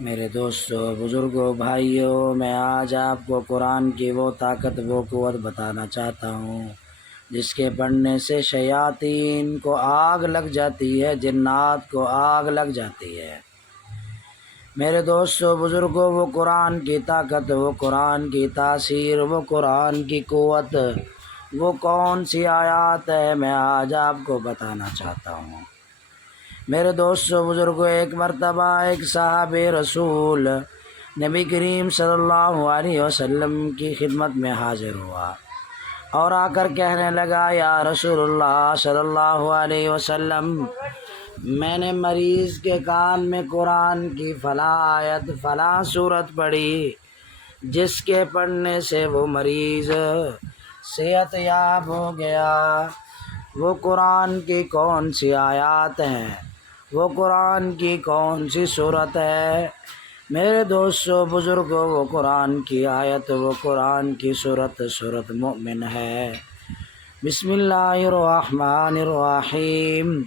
میرے دوستوں، بزرگوں، بھائیوں، میں آج آپ کو قرآن کی وہ طاقت، وہ قوت بتانا چاہتا ہوں جس کے پڑھنے سے شیاطین کو آگ لگ جاتی ہے، جنات کو آگ لگ جاتی ہے۔ میرے دوستوں، بزرگوں، وہ قرآن کی طاقت، وہ قرآن کی تاثیر، وہ قرآن کی قوت، وہ کون سی آیات ہے، میں آج آپ کو بتانا چاہتا ہوں۔ میرے دوستوں، بزرگوں، ایک مرتبہ ایک صحابی رسول نبی کریم صلی اللہ علیہ وسلم کی خدمت میں حاضر ہوا اور آ کر کہنے لگا، یا رسول اللہ صلی اللہ علیہ وسلم، میں نے مریض کے کان میں قرآن کی فلاں آیت، فلاں صورت پڑھی جس کے پڑھنے سے وہ مریض صحت یاب ہو گیا۔ وہ قرآن کی کون سی آیات ہیں، وہ قرآن کی کون سی صورت ہے؟ میرے دوستو، بزرگوں، وہ قرآن کی آیت، وہ قرآن کی صورت، سورۃ مومن ہے۔ بسم اللہ الرحمن الرحیم۔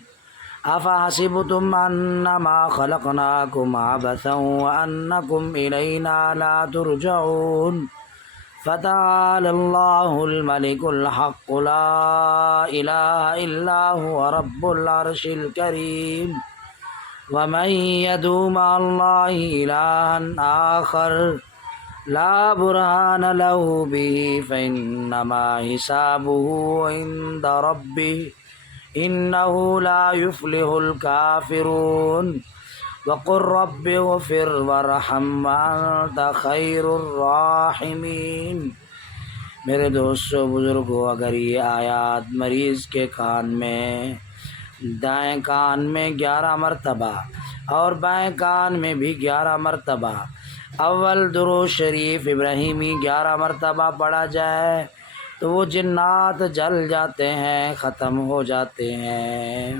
افحسبتم انما خلقناکم عبثا وانکم الینا لا ترجعون۔ فتعالى الله الملك الحق لا إله إلا هو رب العرش الكريم۔ ومن يدع مع الله إلها آخر لا برهان له به فإنما حسابه عند ربه إنه لا يفلح الكافرون۔ وقل رب اغفر وارحم وانت خیر الراحمین۔ میرے دوستو، بزرگوں، اگر یہ آیات مریض کے کان میں، دائیں کان میں 11 مرتبہ اور بائیں کان میں بھی 11 مرتبہ اول درود شریف ابراہیمی 11 مرتبہ پڑھا جائے تو وہ جنات جل جاتے ہیں، ختم ہو جاتے ہیں۔